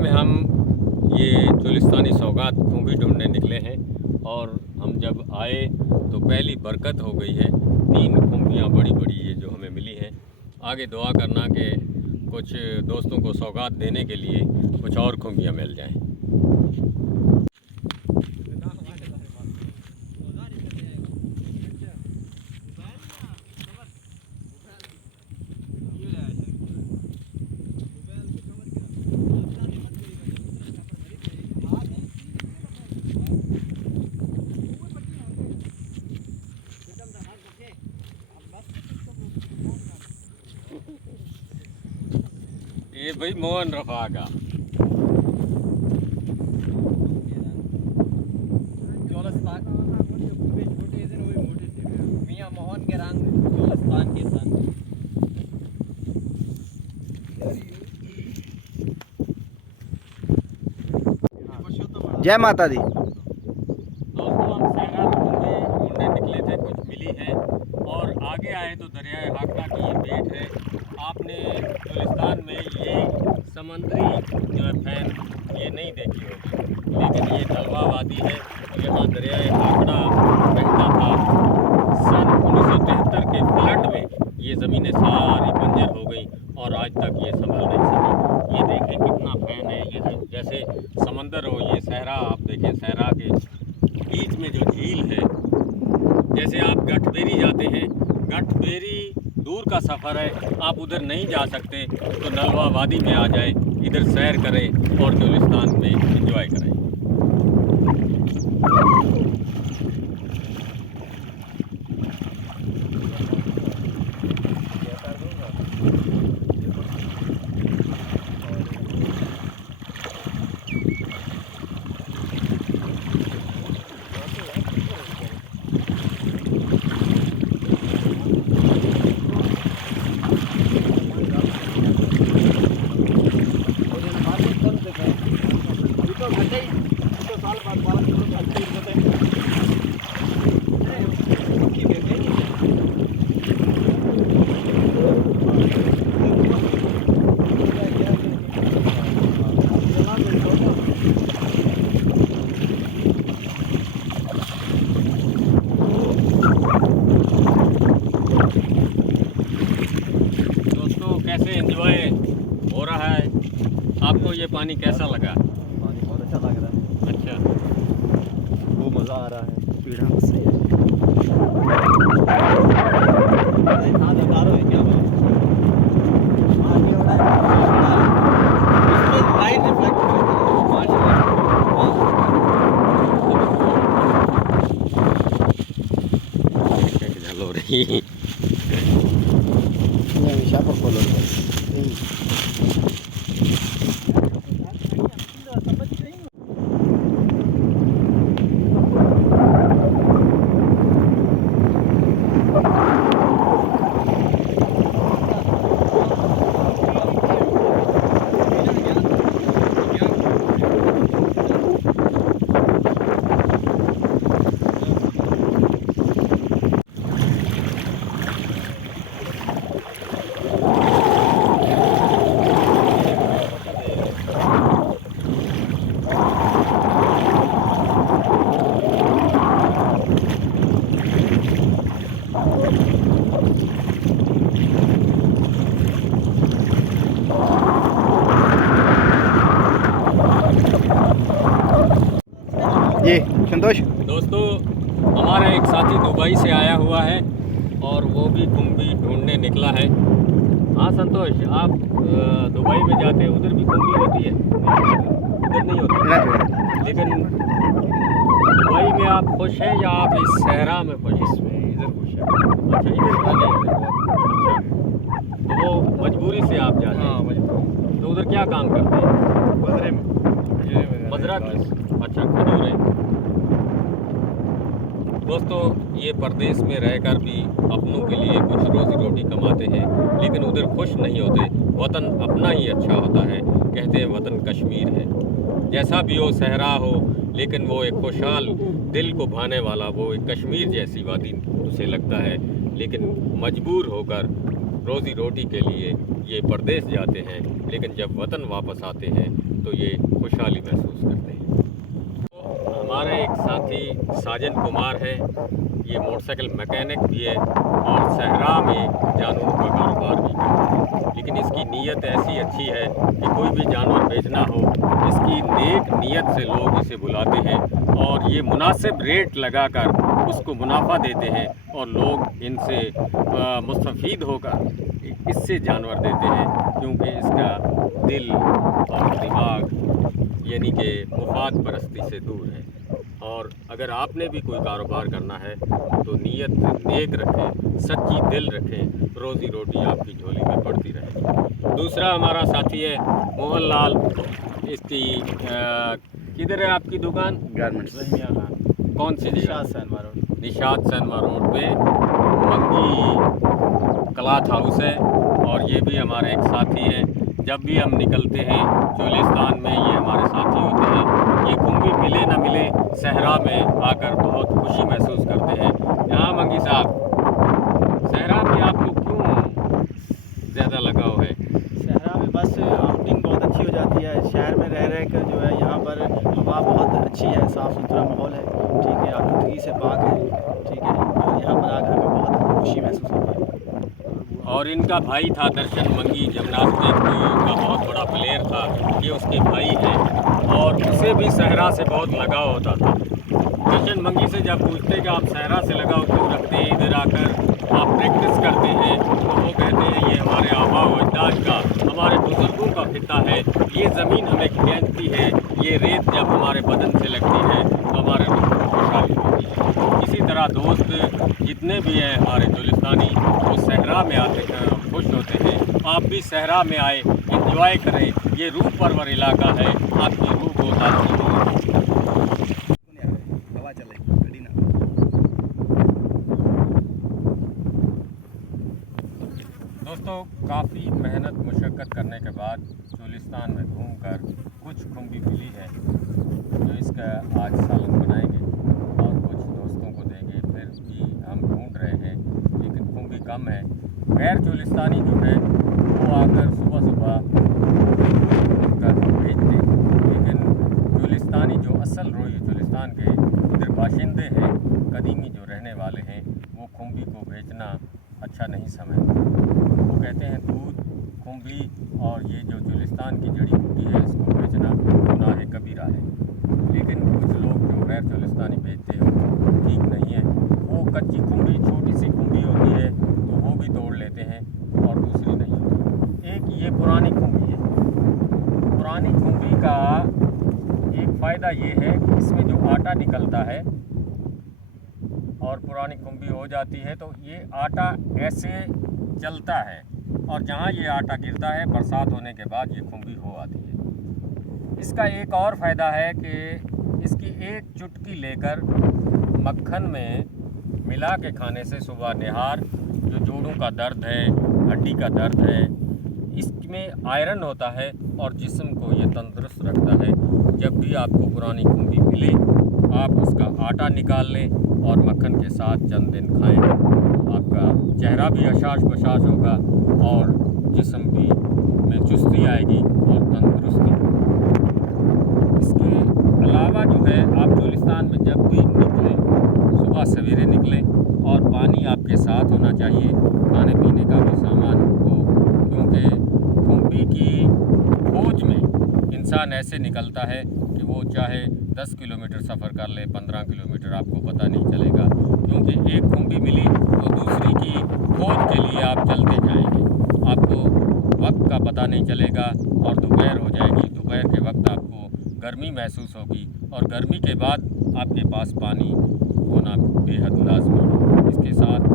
में हम ये चुलिस्तानी सौगात खूंबी ढूंढने निकले हैं और हम जब आए तो पहली बरकत हो गई है। 3 खूंबियाँ बड़ी बड़ी ये जो हमें मिली हैं। आगे दुआ करना कि कुछ दोस्तों को सौगात देने के लिए कुछ और खूंबियाँ मिल जाएं। ये भाई मोहन रफा का मियां मोहन के रंग चोलिस्तान के सन। जय माता दी। दोस्तों हम सहरा ढूंढने निकले थे, कुछ मिली है और आगे आए तो दरियाए हाकरा की ये बेट है। आपने चुलिस्तान में ये समंदरी जो है फैन ये नहीं देखी होगी, लेकिन ये नलवा वादी है। यहाँ दरियाए हाकरा बहता था। सन 1973 के फ्लड में ये ज़मीनें सारी बंजर हो गई और आज तक ये संभल नहीं सकी। ये देखें कितना फैन है, ये जैसे समंदर हो। ये सहरा आप देखें, सहरा के बीच में जो झील है, जैसे आप गठबेरी जाते हैं, गठबेरी दूर का सफ़र है, आप उधर नहीं जा सकते तो नलवा वादी में आ जाए, इधर सैर करें और चुलिस्तान में एंजॉय करें। कैसे एंजॉय हो रहा है? आपको ये पानी कैसा लगा? पानी बहुत अच्छा लग रहा है। अच्छा, वो मज़ा आ रहा है। हो रही siapa kolor? जी संतोष। दोस्तों, हमारा एक साथी दुबई से आया हुआ है और वो भी खूंबी ढूंढने निकला है। हाँ संतोष, आप दुबई में जाते हैं, उधर भी खूंबी होती है? उधर नहीं होती, लेकिन दुबई में आप खुश हैं या आप इस सहरा में खुश हैं? इधर खुश है। अच्छा, इधर वाले अच्छा, तो वो मजबूरी से आप जाते हैं? मजबूरी। तो उधर क्या काम करते हैं? मजरे में मजरा की? अच्छा, खजूरें। दोस्तों, ये परदेश में रहकर भी अपनों के लिए कुछ रोज़ी रोटी कमाते हैं, लेकिन उधर खुश नहीं होते। वतन अपना ही अच्छा होता है। कहते हैं वतन कश्मीर है। जैसा भी हो, सहरा हो, लेकिन वो एक खुशहाल दिल को भाने वाला वो एक कश्मीर जैसी वादी उसे लगता है। लेकिन मजबूर होकर रोज़ी रोटी के लिए ये परदेश जाते हैं, लेकिन जब वतन वापस आते हैं तो ये खुशहाली महसूस करते हैं। तो हमारे एक साथी साजन कुमार है, ये मोटरसाइकिल मैकेनिक भी है और सहरा में जानवरों का कारोबार भी करता है। लेकिन इसकी नीयत ऐसी अच्छी है कि कोई भी जानवर बेचना हो, इसकी नेक नीयत से लोग इसे बुलाते हैं और ये मुनासिब रेट लगाकर उसको मुनाफा देते हैं और लोग इनसे मुस्तफ़ीद होकर इससे जानवर देते हैं, क्योंकि इसका दिल और दिमाग यानी कि मुफाद परस्ती से दूर है। और अगर आपने भी कोई कारोबार करना है तो नीयत नेक रखें, सच्ची दिल रखें, रोज़ी रोटी आपकी झोली में पड़ती रहेगी। दूसरा हमारा साथी है मोहन लाल। इसकी किधर है आपकी दुकान? गारमेंट्स। कौन सी जगह? निशात सैनमा रोड पे मंगी क्लॉथ हाउस है। और ये भी हमारे एक साथी हैं। जब भी हम निकलते हैं चोलिस्तान में ये हमारे साथी होते हैं। ये कुंभी मिले ना मिले सहरा में आकर बहुत खुशी महसूस करते हैं। यहाँ मंगी साहब, सहरा में आपको क्यों ज़्यादा लगाव है? शहर में बस आउटिंग बहुत अच्छी हो जाती है। शहर में रह कर जो है यहाँ पर हवा बहुत अच्छी है, साफ़ सुथरा माहौल है, ठीक है, आलूदगी से पाक है, ठीक है, और यहाँ पर आकर हमें बहुत खुशी महसूस होती है। और इनका भाई था दर्शन मंगी, जिम्नास्टिक का बहुत बड़ा प्लेयर था, ये उसके भाई हैं और उसे भी सहरा से बहुत लगाव होता था। दर्शन मंगी से जब पूछते कि आप सहरा से लगाव क्यों रखते हैं, इधर आकर आप प्रैक्टिस करते हैं, तो वो कहते हैं ये हमारे आबा व अजदाद का, हमारे बुज़ुर्गों का खिता है, ये ज़मीन हमें खींचती है, ये रेत जब हमारे बदन से लगती है तो हमारे रूह को खुशहाली होती है। इसी तरह दोस्त जितने भी हैं हमारे चोलिस्तानी, वो सहरा में आते हैं, खुश होते हैं। आप भी सहरा में आए, इंजॉय करें, ये रूह परवर इलाका है, आपकी रूह को ताज़गी मिलेगी। हवा चले गाड़ी ना। दोस्तों, काफ़ी मेहनत मुशक्क़त करने के बाद चोलिस्तान में घूमकर कुछ खुंबी मिली है, जो इसका आज सालन बनाएंगे और कुछ दोस्तों को देंगे। फिर भी हम ढूंढ रहे हैं, लेकिन खुंबी कम है। गैर चोलिस्तानी जो है वो आकर सुबह सुबह ढूंढकर भेजते हैं, लेकिन चोलिस्तानी जो असल रोई चोलिस्तान के इधर बाशिंदे हैं, कदीमी जो रहने वाले हैं, वो खुंबी को बेचना अच्छा नहीं समझते। वो कहते हैं दूध, खुंबी और ये जो चोलिस्तान की जड़ी बूटी है, इसको बेचना गुनाह कबीरा है। लेकिन कुछ लोग जो गैर चोलिस्तानी बेचते हैं वो ठीक नहीं है। वो कच्ची खुंबी, छोटी सी खुंबी होती है तो वो भी तोड़ लेते हैं और दूसरी नहीं होती। एक ये पुरानी खुंबी है। पुरानी खुंबी का एक फ़ायदा ये है कि इसमें जो आटा निकलता है और पुरानी खुंबी हो जाती है तो ये आटा ऐसे चलता है और जहाँ ये आटा गिरता है बरसात होने के बाद ये खुंबी हो आती है। इसका एक और फ़ायदा है कि इसकी एक चुटकी लेकर मक्खन में मिला के खाने से सुबह निहार जो जोड़ों का दर्द है, हड्डी का दर्द है, इसमें आयरन होता है और जिस्म को ये तंदुरुस्त रखता है। जब भी आपको पुरानी खुंबी मिले, आप उसका आटा निकाल लें और मक्खन के साथ चंद दिन खाएं। आपका चेहरा भी अशाश बशाश होगा और जिस्म भी में चुस्ती आएगी और तंदुरुस्ती। इसके अलावा जो है आप चोलिस्तान में जब भी निकलें, सुबह सवेरे निकलें और पानी आपके साथ होना चाहिए, खाने पीने का भी सामान हो, क्योंकि खुंबी की खोज में इंसान ऐसे निकलता है कि वो चाहे 10 किलोमीटर सफ़र कर ले, 15 किलोमीटर, आपको पता नहीं चलेगा, क्योंकि एक खुंबी मिली तो दूसरी की खोज के लिए आप चलते जाएंगे। आपको वक्त का पता नहीं चलेगा और दोपहर हो जाएगी। दोपहर के वक्त आपको गर्मी महसूस होगी और गर्मी के बाद आपके पास पानी होना बेहद लाजमी है। इसके साथ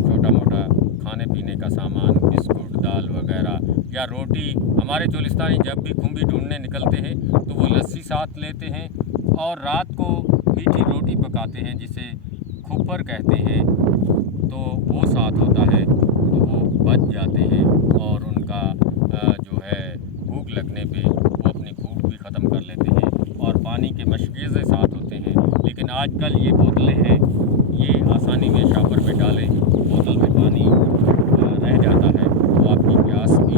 छोटा मोटा खाने पीने का सामान, बिस्कुट, दाल वगैरह या रोटी। हमारे चोलिस्तानी जब भी खुंबी ढूंढने निकलते हैं तो वो लस्सी साथ लेते हैं और रात को मीठी रोटी पकाते हैं जिसे खुपर कहते हैं, तो वो साथ होता है तो वो बच जाते हैं और उनका जो है भूख लगने पे वो अपनी भूख भी ख़त्म कर लेते हैं और पानी के मशकीज़े साथ होते हैं। लेकिन आजकल ये बोतलें हैं, ये आसानी में शावर में डालें, बोतल में पानी रह जाता है तो आपकी प्यास भी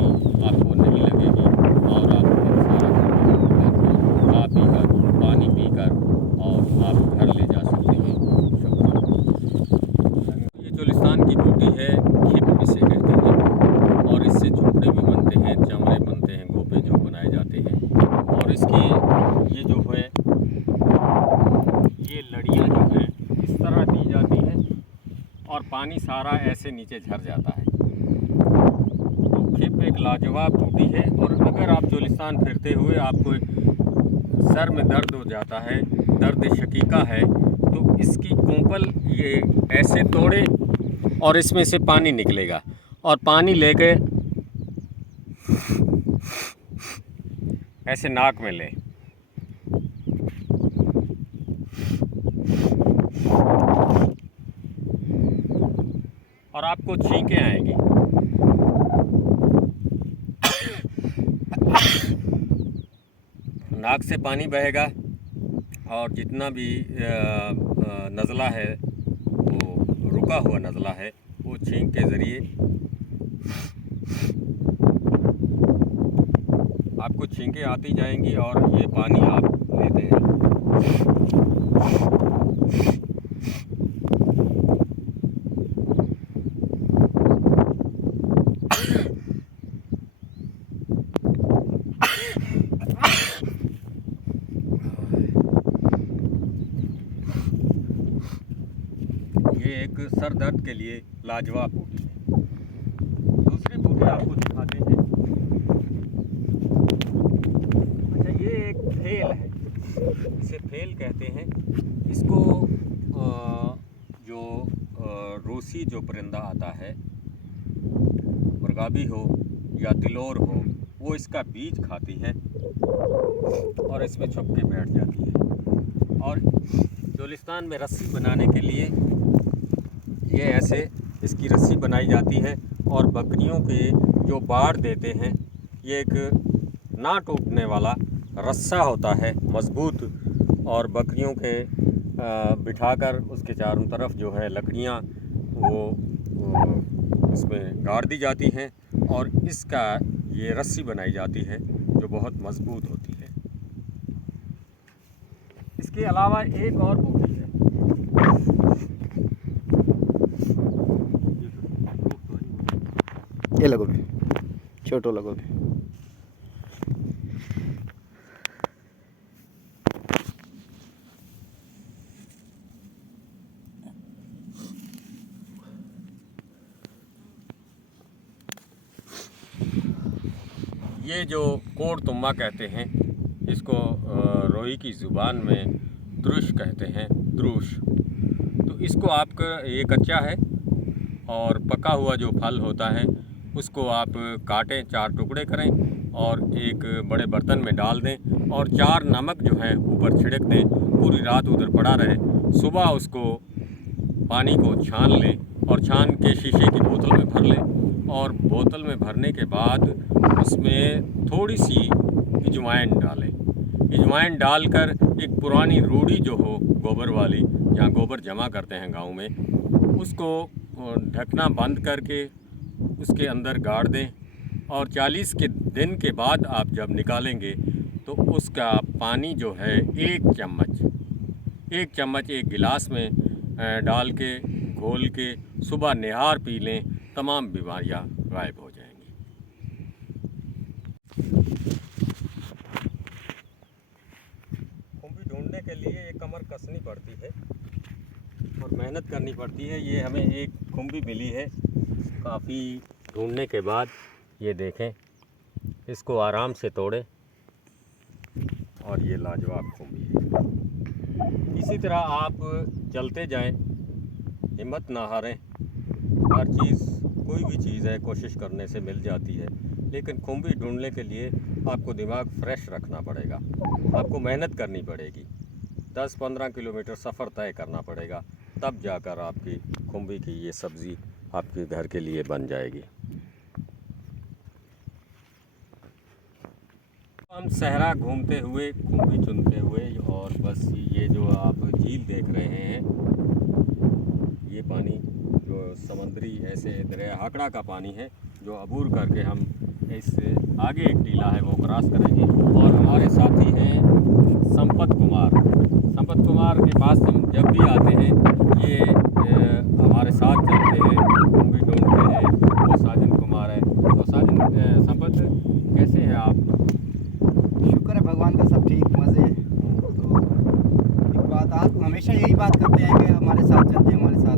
और इसकी ये जो है ये लड़ियाँ जो है इस तरह दी जाती है और पानी सारा ऐसे नीचे झर जाता है। तो खिप एक लाजवाब बूटी है। और अगर आप जोलिस्तान फिरते हुए आपको सर में दर्द हो जाता है, दर्द शकीका है, तो इसकी कोंपल ये ऐसे तोड़े और इसमें से पानी निकलेगा और पानी लेके ऐसे नाक में ले और आपको छींकें आएंगी। नाक से पानी बहेगा और जितना भी नज़ला है, वो रुका हुआ नज़ला है, वो छींक के ज़रिए आपको छींकें आती जाएंगी और ये पानी आप लेते हैं। ये एक सर दर्द के लिए लाजवाब बूटी है। दूसरी बूटी आपको दिखाते हैं। अच्छा, ये एक फेल है, इसे फेल कहते हैं। इसको जो रूसी जो परिंदा आता है, मुर्गाबी हो या तिलोर हो, वो इसका बीज खाती है और इसमें छुप के बैठ जाती है। और जोलिस्तान में रस्सी बनाने के लिए ये ऐसे इसकी रस्सी बनाई जाती है और बकरियों के जो बाड़ देते हैं, ये एक ना टूटने वाला रस्सा होता है, मज़बूत, और बकरियों के बिठाकर उसके चारों तरफ जो है लकड़ियाँ वो इसमें गाड़ दी जाती हैं और इसका ये रस्सी बनाई जाती है जो बहुत मज़बूत होती है। इसके अलावा एक और बूटी है। ये लगो भी, छोटो लगो भी। ये जो कोड़ तुम्बा कहते हैं, इसको रोही की ज़ुबान में द्रुश कहते हैं, द्रुश। तो इसको आप, ये कच्चा है और पका हुआ जो फल होता है उसको आप काटें, 4 टुकड़े करें और एक बड़े बर्तन में डाल दें और 4 नमक जो है ऊपर छिड़क दें। पूरी रात उधर पड़ा रहे, सुबह उसको पानी को छान लें और छान के शीशे की बोतल में भर लें और बोतल में भरने के बाद उसमें थोड़ी सी अजवाइन डालें। अजवाइन डालकर एक पुरानी रूढ़ी जो हो गोबर वाली, जहाँ गोबर जमा करते हैं गाँव में, उसको ढकना बंद करके उसके अंदर गाड़ दें और 40 के दिन के बाद आप जब निकालेंगे तो उसका पानी जो है 1 चम्मच एक गिलास में डाल के घोल के सुबह निहार पी लें, तमाम बीमारियां गायब हो जाएंगी। खुम्बी ढूंढने के लिए एक कमर कसनी पड़ती है और मेहनत करनी पड़ती है। ये हमें एक खुम्बी मिली है काफ़ी ढूंढने के बाद। ये देखें, इसको आराम से तोड़ें और ये लाजवाब खुम्बी है। इसी तरह आप चलते जाएं, हिम्मत ना हारें। हर चीज़, कोई भी चीज़ है, कोशिश करने से मिल जाती है, लेकिन खुम्बी ढूंढने के लिए आपको दिमाग फ्रेश रखना पड़ेगा, आपको मेहनत करनी पड़ेगी। 10-15 किलोमीटर सफ़र तय करना पड़ेगा, तब जाकर आपकी खुम्बी की ये सब्ज़ी आपके घर के लिए बन जाएगी। हम सहरा घूमते हुए, खुम्बी चुनते हुए, और बस ये जो आप झील देख रहे हैं, ये पानी जो समुद्री ऐसे दरिया हाकड़ा का पानी है, जो अबूर करके हम इससे आगे एक टीला है वो क्रॉस करेंगे। और हमारे साथी हैं संपत कुमार के पास हम जब भी आते हैं, ये हमारे साथ चलते हैं, खुम्बी ढूंढते हैं। वो साजन कुमार है। तो साजन, संपत, कैसे हैं आप? शुक्र है भगवान का, हमेशा यही बात करते हैं कि हमारे साथ चलते हैं, हमारे साथ।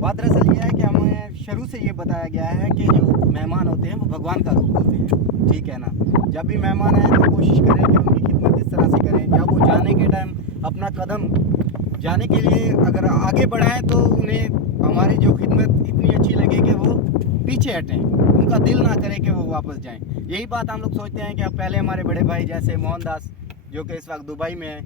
बात दरअसल ये है कि हमें शुरू से ये बताया गया है कि जो मेहमान होते हैं वो भगवान का रूप होते हैं, ठीक है ना। जब भी मेहमान आए तो कोशिश करें कि उनकी खिदमत इस तरह से करें, जब वो जाने के टाइम अपना कदम जाने के लिए अगर आगे बढ़ाएं तो उन्हें हमारी जो खिदमत इतनी अच्छी लगे कि वो पीछे हटें, उनका दिल ना करे कि वो वापस जाएं। यही बात हम लोग सोचते हैं कि अब पहले हमारे बड़े भाई जैसे मोहनदास जो कि इस वक्त दुबई में है,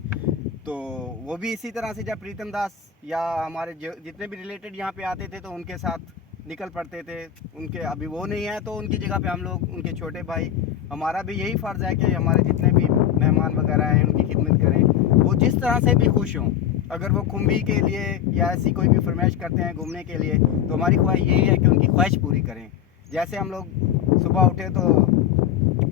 तो वो भी इसी तरह से जब प्रीतम दास या हमारे जितने भी रिलेटेड यहाँ पे आते थे तो उनके साथ निकल पड़ते थे। उनके अभी वो नहीं है तो उनकी जगह पे हम लोग, उनके छोटे भाई, हमारा भी यही फ़र्ज़ है कि हमारे जितने भी मेहमान वगैरह हैं उनकी खिदमत करें, वो जिस तरह से भी खुश हों। अगर वो खुम्बी के लिए या ऐसी कोई भी फरमाइश करते हैं घूमने के लिए तो हमारी ख्वाहिश यही है कि उनकी ख्वाहिश पूरी करें। जैसे हम लोग सुबह उठे तो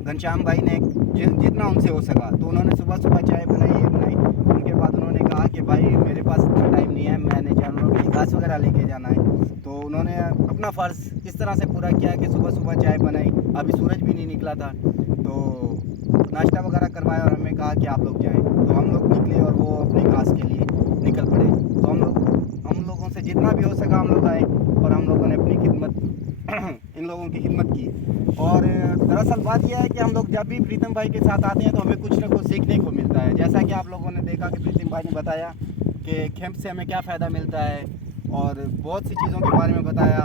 घनश्याम भाई ने जितना उनसे हो सका तो उन्होंने सुबह सुबह चाय बनाई, ये बनाई। उनके बाद उन्होंने कहा कि भाई मेरे पास इतना टाइम नहीं है, मैंने जानवरों के लिए घास वगैरह लेके जाना है। तो उन्होंने अपना फ़र्ज़ इस तरह से पूरा किया कि सुबह सुबह चाय बनाई, अभी सूरज भी नहीं निकला था, तो नाश्ता वगैरह करवाया और हमें कहा कि आप लोग जाएँ। तो हम लोग निकले और वो अपने घास के लिए निकल पड़े। तो हम लोगों से जितना भी हो सका हम लोग आए और हम लोगों ने अपनी खिदमत इन लोगों की खिदमत की। और दरअसल बात यह है कि हम लोग जब भी प्रीतम भाई के साथ आते हैं तो हमें कुछ ना कुछ सीखने को मिलता है। जैसा कि आप लोगों ने देखा कि प्रीतम भाई ने बताया कि कैंप से हमें क्या फ़ायदा मिलता है और बहुत सी चीज़ों के बारे में बताया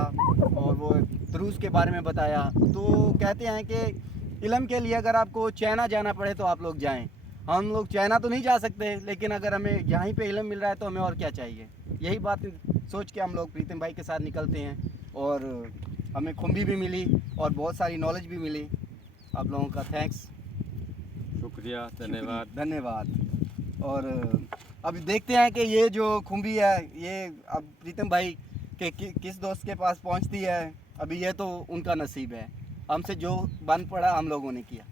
और वो दुरूस के बारे में बताया। तो कहते हैं कि इल्म के लिए अगर आपको चाइना जाना पड़े तो आप लोग जाएँ। हम लोग चाइना तो नहीं जा सकते, लेकिन अगर हमें यहीं पे इल्म मिल रहा है तो हमें और क्या चाहिए। यही बात सोच के हम लोग प्रीतम भाई के साथ निकलते हैं और हमें खुम्बी भी मिली और बहुत सारी नॉलेज भी मिली। आप लोगों का थैंक्स, शुक्रिया, धन्यवाद। धन्यवाद। और अभी देखते हैं कि ये जो खुम्बी है ये अब प्रीतम भाई के किस दोस्त के पास पहुंचती है। अभी ये तो उनका नसीब है, हमसे जो बन पड़ा हम लोगों ने किया।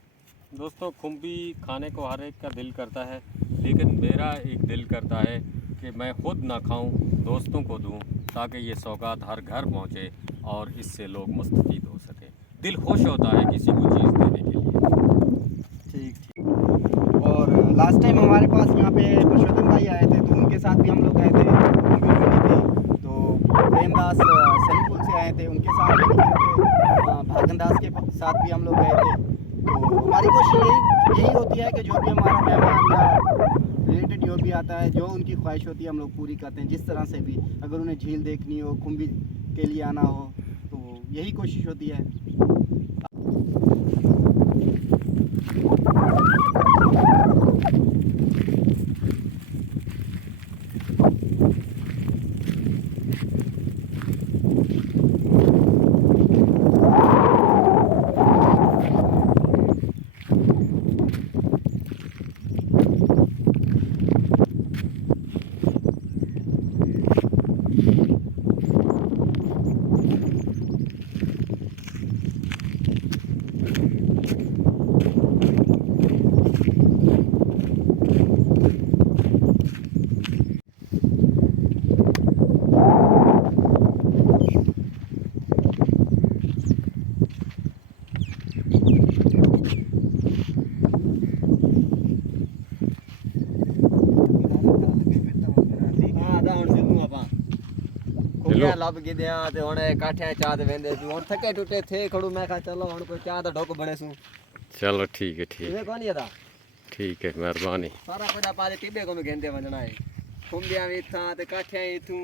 दोस्तों, खुम्बी खाने को हर एक का दिल करता है, लेकिन मेरा एक दिल करता है कि मैं खुद ना खाऊं, दोस्तों को दूं, ताकि ये सौगात हर घर पहुंचे और इससे लोग मुस्तफ़ीद हो सके। दिल खुश होता है किसी को चीज़ देने के लिए। ठीक। और लास्ट टाइम हमारे पास यहाँ पे पुरुषोत्तम भाई आए थे तो उनके साथ भी हम लोग गए थे, उनकी जोड़ी थी। तो प्रेमदास सलीपुल से आए थे, उनके साथ भी निकले थे। भागनदास के साथ भी हम लोग गए थे। तो हमारी कोशिश यही होती है कि जो भी हमारा मेहमान या रिलेटेड जो भी आता है, जो उनकी ख्वाहिश होती है हम लोग पूरी करते हैं। जिस तरह से भी, अगर उन्हें झील देखनी हो, खुम्बी के लिए आना हो, तो यही कोशिश होती है। ਲੱਭ ਕੇ ਦਿਆਂ ਤੇ ਹੁਣ ਕਾਠਿਆਂ ਚਾਹ ਤੇ ਵੰਦੇ ਸੀ। ਹੁਣ ਥੱਕੇ ਟੁੱਟੇ ਥੇ ਖੜੂ, ਮੈਂ ਕਿਹਾ ਚਲੋ ਹੁਣ ਕੋਈ ਚਾਹ ਦਾ ਢੁੱਕ ਬਣੇ ਸੂ। चलो ठीक है, ठीक ਇਹ ਕੋਣੀ ਇਹਦਾ ठीक है, मेहरबानी। ਸਾਰਾ ਕੁਝ ਆਪਾਂ ਦੇ ਟਿੱਬੇ ਕੋਲ ਗੇਂਦੇ ਵੰਜਣਾ ਹੈ। ਖੁੰਬਿਆਂ ਵੀ ਇਥਾਂ ਤੇ ਕਾਠਿਆਂ ਇਥੋਂ